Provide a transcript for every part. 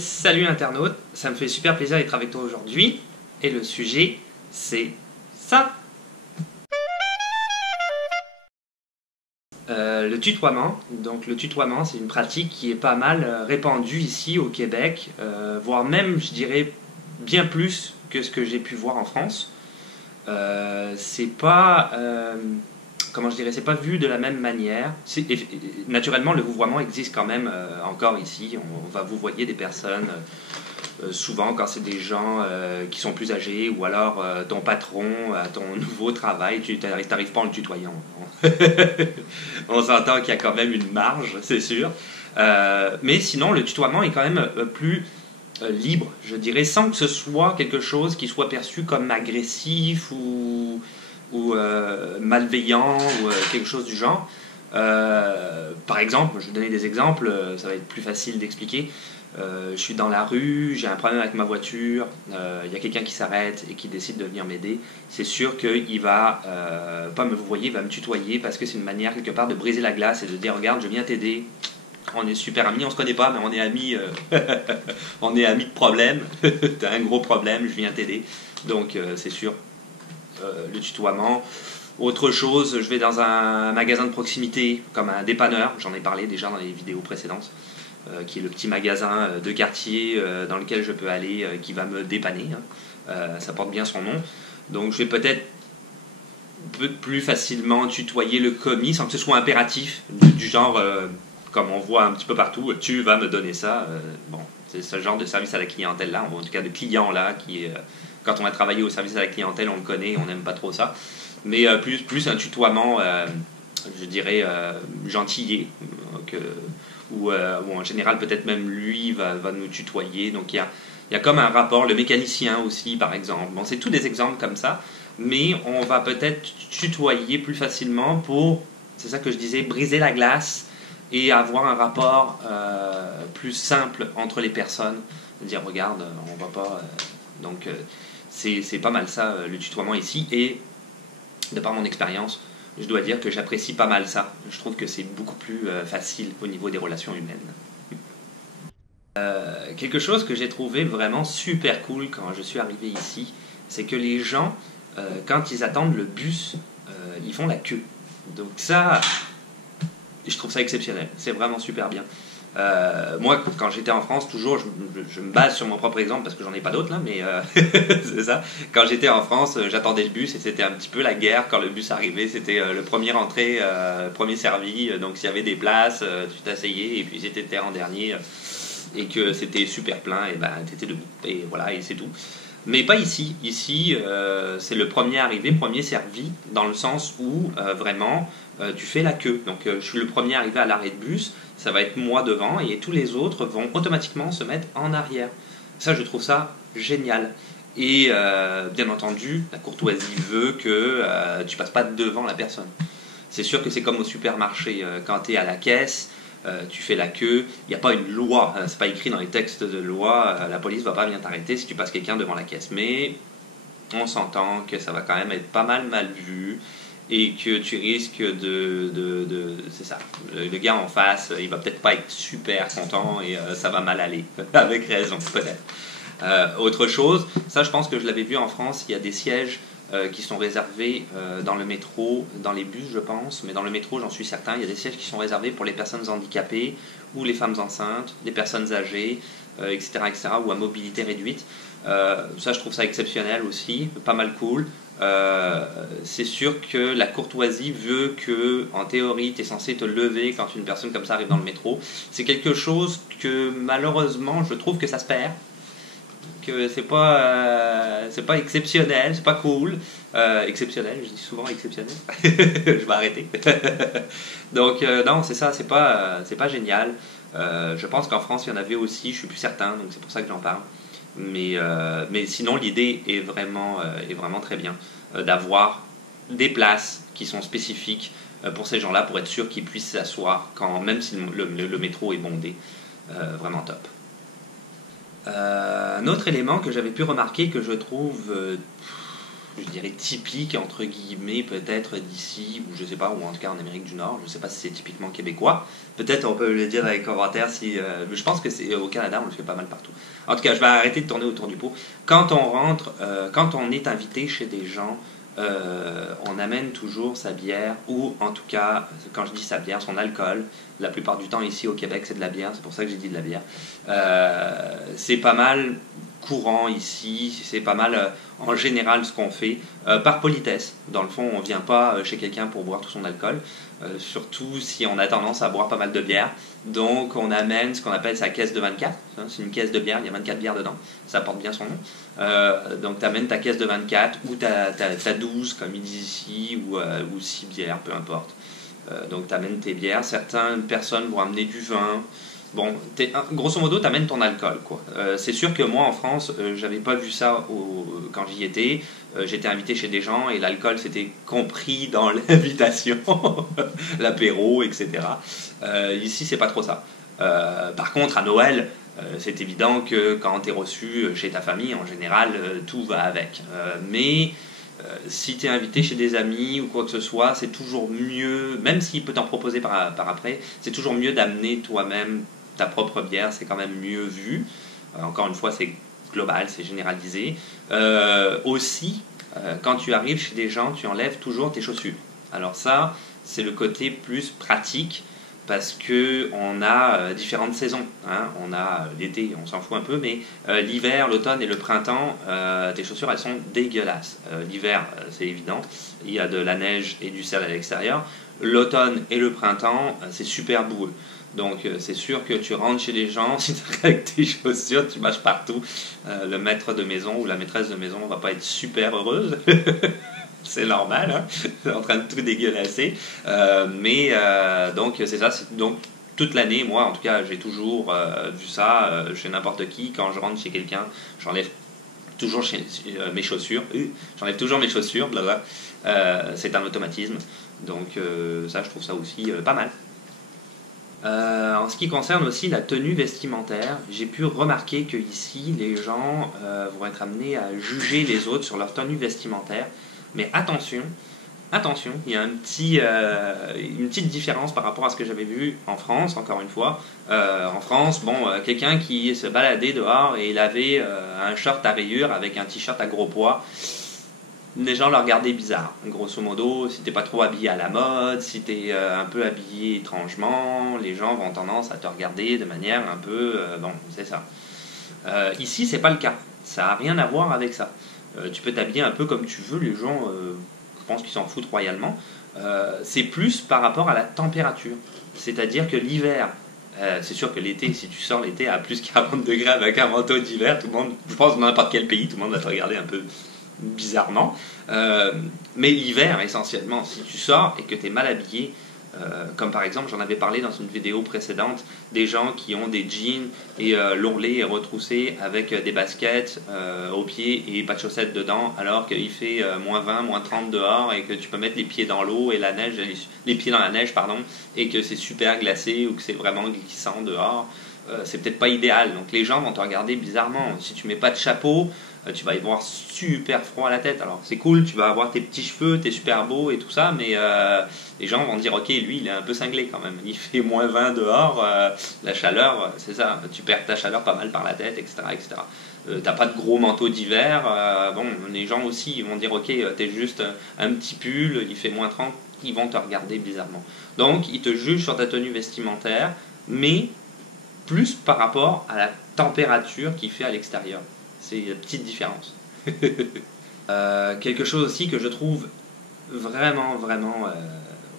salut internaute, ça me fait super plaisir d'être avec toi aujourd'hui. Et le sujet, c'est ça. Le tutoiement. Donc le tutoiement, c'est une pratique qui est pas mal répandue ici au Québec, voire même, je dirais, bien plus que ce que j'ai pu voir en France. C'est pas... comment je dirais, c'est pas vu de la même manière. Naturellement, le vouvoiement existe quand même encore ici. On va vouvoyer des personnes, souvent quand c'est des gens qui sont plus âgés, ou alors ton patron à ton nouveau travail, tu n'arrives pas en le tutoyant. On s'entend qu'il y a quand même une marge, c'est sûr. Mais sinon, le tutoiement est quand même plus libre, je dirais, sans que ce soit quelque chose qui soit perçu comme agressif ou malveillant ou quelque chose du genre. Par exemple, je vais donner des exemples, ça va être plus facile d'expliquer. Je suis dans la rue, j'ai un problème avec ma voiture, il y a quelqu'un qui s'arrête et qui décide de venir m'aider. C'est sûr qu'il va pas me vouvoyer, il va me tutoyer parce que c'est une manière quelque part de briser la glace et de dire regarde, je viens t'aider. On est super amis, on se connaît pas, mais on est amis, on est amis de problème. T'as un gros problème, je viens t'aider. Donc c'est sûr, le tutoiement. Autre chose, je vais dans un magasin de proximité, comme un dépanneur, j'en ai parlé déjà dans les vidéos précédentes, qui est le petit magasin de quartier dans lequel je peux aller, qui va me dépanner. Ça porte bien son nom. Donc je vais peut-être plus facilement tutoyer le commis sans que ce soit impératif, du genre, comme on voit un petit peu partout, tu vas me donner ça. Bon, c'est ce genre de service à la clientèle là, en tout cas de client là, qui est, quand on a travaillé au service à la clientèle, on le connaît, on n'aime pas trop ça. Mais plus un tutoiement, je dirais, gentillé, où en général peut-être même lui va nous tutoyer. Donc il y a comme un rapport, le mécanicien aussi par exemple. Bon, c'est tous des exemples comme ça, mais on va peut-être tutoyer plus facilement pour, c'est ça que je disais, briser la glace et avoir un rapport plus simple entre les personnes. Dire regarde, on va pas... donc c'est pas mal ça, le tutoiement ici. Et de par mon expérience, je dois dire que j'apprécie pas mal ça. Je trouve que c'est beaucoup plus facile au niveau des relations humaines. Quelque chose que j'ai trouvé vraiment super cool quand je suis arrivé ici, c'est que les gens, quand ils attendent le bus, ils font la queue. Donc ça, je trouve ça exceptionnel. C'est vraiment super bien. Moi, quand j'étais en France, toujours, je me base sur mon propre exemple parce que j'en ai pas d'autres là, mais c'est ça. Quand j'étais en France, j'attendais le bus et c'était un petit peu la guerre quand le bus arrivait. C'était le premier entré, premier servi. Donc s'il y avait des places, tu t'asseyais et puis si t'étais en dernier et que c'était super plein, et ben t'étais debout. Et voilà, et c'est tout. Mais pas ici. Ici, c'est le premier arrivé, premier servi, dans le sens où vraiment tu fais la queue. Donc je suis le premier arrivé à l'arrêt de bus, ça va être moi devant et tous les autres vont automatiquement se mettre en arrière. Ça, je trouve ça génial. Et bien entendu, la courtoisie veut que tu passes pas devant la personne. C'est sûr que c'est comme au supermarché, quand tu es à la caisse, tu fais la queue, il n'y a pas une loi, c'est pas écrit dans les textes de loi, la police va pas venir t'arrêter si tu passes quelqu'un devant la caisse. Mais on s'entend que ça va quand même être pas mal vu et que tu risques c'est ça, le gars en face, il va peut-être pas être super content et ça va mal aller, avec raison peut-être. Autre chose, ça je pense que je l'avais vu en France, il y a des sièges qui sont réservés dans le métro, dans les bus je pense, mais dans le métro j'en suis certain, il y a des sièges qui sont réservés pour les personnes handicapées ou les femmes enceintes, les personnes âgées, etc., ou à mobilité réduite. Ça je trouve ça exceptionnel aussi, pas mal cool. C'est sûr que la courtoisie veut que, en théorie, tu es censé te lever quand une personne comme ça arrive dans le métro. C'est quelque chose que malheureusement je trouve que ça se perd. Que c'est pas exceptionnel, c'est pas cool. Exceptionnel, je dis souvent exceptionnel. Je vais arrêter. Donc non, c'est ça, c'est pas génial. Je pense qu'en France il y en avait aussi, je suis plus certain, donc c'est pour ça que j'en parle. Mais sinon l'idée est vraiment très bien d'avoir des places qui sont spécifiques pour ces gens-là, pour être sûr qu'ils puissent s'asseoir même si le métro est bondé. Vraiment top. Un autre élément que j'avais pu remarquer, que je trouve je dirais typique entre guillemets peut-être d'ici, ou je sais pas, ou en tout cas en Amérique du Nord. Je sais pas si c'est typiquement québécois. Peut-être on peut le dire dans les commentaires si. Je pense que c'est au Canada, on le fait pas mal partout. En tout cas, je vais arrêter de tourner autour du pot. Quand on rentre, quand on est invité chez des gens, on amène toujours sa bière, ou en tout cas, quand je dis sa bière, son alcool. La plupart du temps ici au Québec, c'est de la bière, c'est pour ça que j'ai dit de la bière. C'est pas mal courant ici, c'est pas mal en général ce qu'on fait, par politesse. Dans le fond, on vient pas chez quelqu'un pour boire tout son alcool, surtout si on a tendance à boire pas mal de bière. Donc on amène ce qu'on appelle sa caisse de 24, hein, c'est une caisse de bière, il y a 24 bières dedans, ça porte bien son nom. Donc tu amènes ta caisse de 24 ou ta 12 comme ils disent ici, ou 6 bières, peu importe. Donc tu amènes tes bières, certaines personnes vont amener du vin. Bon, grosso modo, tu amènes ton alcool, quoi. C'est sûr que moi, en France, j'avais pas vu ça quand j'y étais. J'étais invité chez des gens et l'alcool, c'était compris dans l'invitation, l'apéro, etc. Ici, c'est pas trop ça. Par contre, à Noël, c'est évident que quand tu es reçu chez ta famille, en général, tout va avec. Mais si tu es invité chez des amis ou quoi que ce soit, c'est toujours mieux, même s'il peut t'en proposer par après, c'est toujours mieux d'amener toi-même ta propre bière, c'est quand même mieux vu. Encore une fois, c'est global, c'est généralisé. Aussi, quand tu arrives chez des gens, tu enlèves toujours tes chaussures. Alors ça, c'est le côté plus pratique, parce qu'on a différentes saisons. Hein. On a l'été, on s'en fout un peu, mais l'hiver, l'automne et le printemps, tes chaussures, elles sont dégueulasses. L'hiver, c'est évident, il y a de la neige et du sel à l'extérieur. L'automne et le printemps, c'est super boueux. Donc c'est sûr que tu rentres chez les gens, si tu arrives avec tes chaussures, tu marches partout. Le maître de maison ou la maîtresse de maison va pas être super heureuse. C'est normal, hein, en train de tout dégueulasser. Donc c'est ça. Donc toute l'année, moi en tout cas, j'ai toujours vu ça chez n'importe qui. Quand je rentre chez quelqu'un, j'enlève toujours mes chaussures. J'enlève toujours mes chaussures, blablabla. C'est un automatisme. Donc ça, je trouve ça aussi pas mal. En ce qui concerne aussi la tenue vestimentaire, j'ai pu remarquer que ici, les gens vont être amenés à juger les autres sur leur tenue vestimentaire. Mais attention, il y a une petite différence par rapport à ce que j'avais vu en France, encore une fois. En France, quelqu'un qui se baladait dehors et il avait un short à rayures avec un t-shirt à gros poids, les gens le regardaient bizarre. Grosso modo, si t'es pas trop habillé à la mode, si t'es un peu habillé étrangement, les gens vont tendance à te regarder de manière un peu... c'est ça. Ici, c'est pas le cas. Ça n'a rien à voir avec ça. Tu peux t'habiller un peu comme tu veux, les gens, je pense qu'ils s'en foutent royalement. C'est plus par rapport à la température. C'est-à-dire que l'hiver, c'est sûr que l'été, si tu sors l'été à plus 40 degrés avec un manteau d'hiver, tout le monde, je pense dans n'importe quel pays, tout le monde va te regarder un peu bizarrement. Mais l'hiver, essentiellement, si tu sors et que tu es mal habillé, comme par exemple, j'en avais parlé dans une vidéo précédente, des gens qui ont des jeans et l'ourlet est retroussé avec des baskets aux pieds et pas de chaussettes dedans, alors qu'il fait moins 20, moins 30 dehors et que tu peux mettre les pieds dans l'eau et la neige, les pieds dans la neige, pardon, et que c'est super glacé ou que c'est vraiment glissant dehors. C'est peut-être pas idéal, donc les gens vont te regarder bizarrement. Si tu mets pas de chapeau, tu vas y voir super froid à la tête. Alors c'est cool, tu vas avoir tes petits cheveux, t'es super beau et tout ça, mais les gens vont dire ok, lui il est un peu cinglé quand même, il fait moins 20 dehors, la chaleur, c'est ça, tu perds ta chaleur pas mal par la tête, etc. etc. T'as pas de gros manteau d'hiver, les gens aussi ils vont dire ok, t'es juste un petit pull, il fait moins 30, ils vont te regarder bizarrement. Donc ils te jugent sur ta tenue vestimentaire, mais plus par rapport à la température qu'il fait à l'extérieur. C'est une petite différence. Quelque chose aussi que je trouve vraiment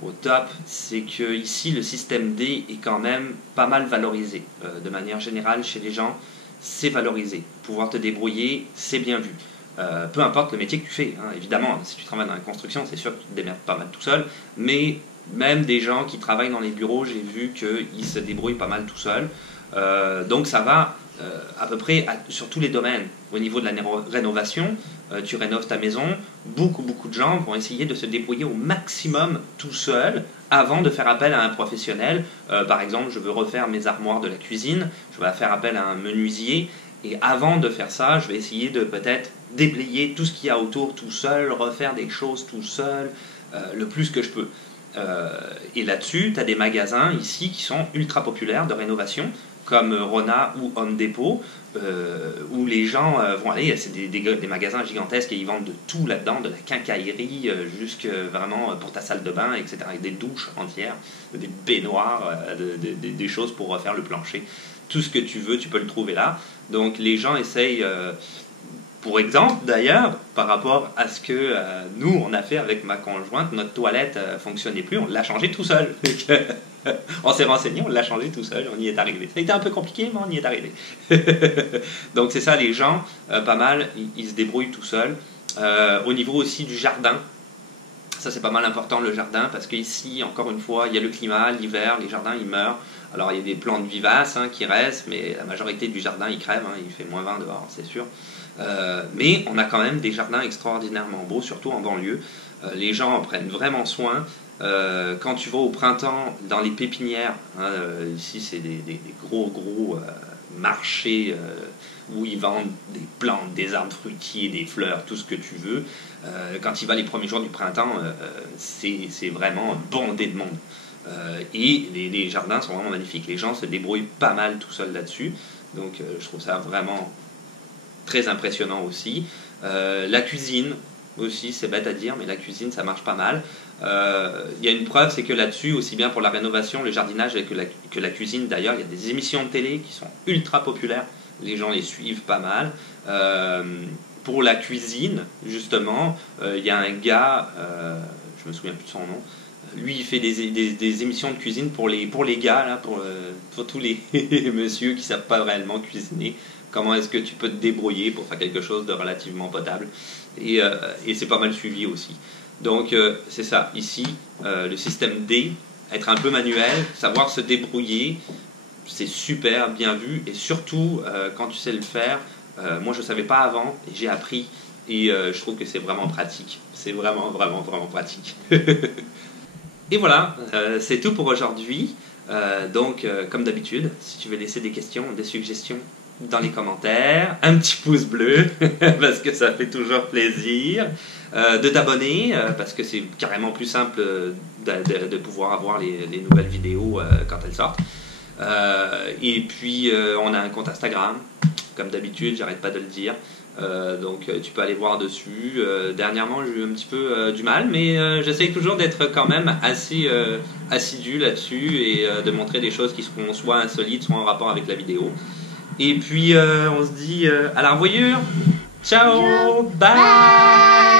au top, c'est que ici le système D est quand même pas mal valorisé. De manière générale, chez les gens, c'est valorisé. Pouvoir te débrouiller, c'est bien vu. Peu importe le métier que tu fais, hein. Évidemment, si tu travailles dans la construction, c'est sûr que tu te démerdes pas mal tout seul, mais même des gens qui travaillent dans les bureaux, j'ai vu qu'ils se débrouillent pas mal tout seuls. Donc ça va à peu près sur tous les domaines. Au niveau de la rénovation, tu rénoves ta maison, beaucoup de gens vont essayer de se débrouiller au maximum tout seul avant de faire appel à un professionnel. Par exemple, je veux refaire mes armoires de la cuisine, je vais faire appel à un menuisier. Et avant de faire ça, je vais essayer de peut-être déblayer tout ce qu'il y a autour tout seul, refaire des choses tout seul, le plus que je peux. Et là-dessus, tu as des magasins ici qui sont ultra populaires de rénovation, comme Rona ou Home Depot, où les gens vont aller. C'est des magasins gigantesques et ils vendent de tout là-dedans, de la quincaillerie jusque vraiment pour ta salle de bain, etc. Avec des douches entières, des baignoires, des choses pour refaire le plancher. Tout ce que tu veux, tu peux le trouver là. Donc les gens essayent... Pour exemple, d'ailleurs, par rapport à ce que nous, on a fait avec ma conjointe, notre toilette fonctionnait plus, on l'a changé tout seul. On s'est renseigné, on l'a changé tout seul, on y est arrivé. Ça a été un peu compliqué, mais on y est arrivé. Donc c'est ça, les gens, pas mal, ils se débrouillent tout seuls. Au niveau aussi du jardin, ça c'est pas mal important le jardin, parce qu'ici, encore une fois, il y a le climat, l'hiver, les jardins ils meurent. Alors il y a des plantes vivaces qui restent, mais la majorité du jardin il crève, il fait -20 dehors, c'est sûr. Mais on a quand même des jardins extraordinairement beaux, surtout en banlieue. Les gens en prennent vraiment soin. Quand tu vas au printemps dans les pépinières, ici c'est des gros marchés où ils vendent des plantes, des arbres fruitiers, des fleurs, tout ce que tu veux. Quand tu vas les premiers jours du printemps, c'est vraiment bondé de monde. Et les jardins sont vraiment magnifiques. Les gens se débrouillent pas mal tout seuls là-dessus. Donc je trouve ça vraiment très impressionnant aussi. La cuisine aussi, c'est bête à dire, mais la cuisine ça marche pas mal. Il y a une preuve, c'est que là-dessus, aussi bien pour la rénovation, le jardinage que la cuisine d'ailleurs, il y a des émissions de télé qui sont ultra populaires, les gens les suivent pas mal. Pour la cuisine, justement, il y a un gars, je me souviens plus de son nom, lui il fait des émissions de cuisine pour les gars, là, pour tous les messieurs qui savent pas réellement cuisiner. Comment est-ce que tu peux te débrouiller pour faire quelque chose de relativement potable, et c'est pas mal suivi aussi. Donc c'est ça, ici, le système D, être un peu manuel, savoir se débrouiller, c'est super bien vu, et surtout quand tu sais le faire, moi je ne savais pas avant, et j'ai appris, et je trouve que c'est vraiment pratique, c'est vraiment pratique. Et voilà, c'est tout pour aujourd'hui. Donc comme d'habitude, si tu veux laisser des questions, des suggestions, dans les commentaires, un petit pouce bleu parce que ça fait toujours plaisir, de t'abonner parce que c'est carrément plus simple de pouvoir avoir les nouvelles vidéos quand elles sortent, et puis on a un compte Instagram comme d'habitude, j'arrête pas de le dire, donc tu peux aller voir dessus. Dernièrement j'ai eu un petit peu du mal, mais j'essaye toujours d'être quand même assez assidu là-dessus et de montrer des choses qui seront soit insolites, soit en rapport avec la vidéo. Et puis on se dit à la revoyure. Ciao, bye.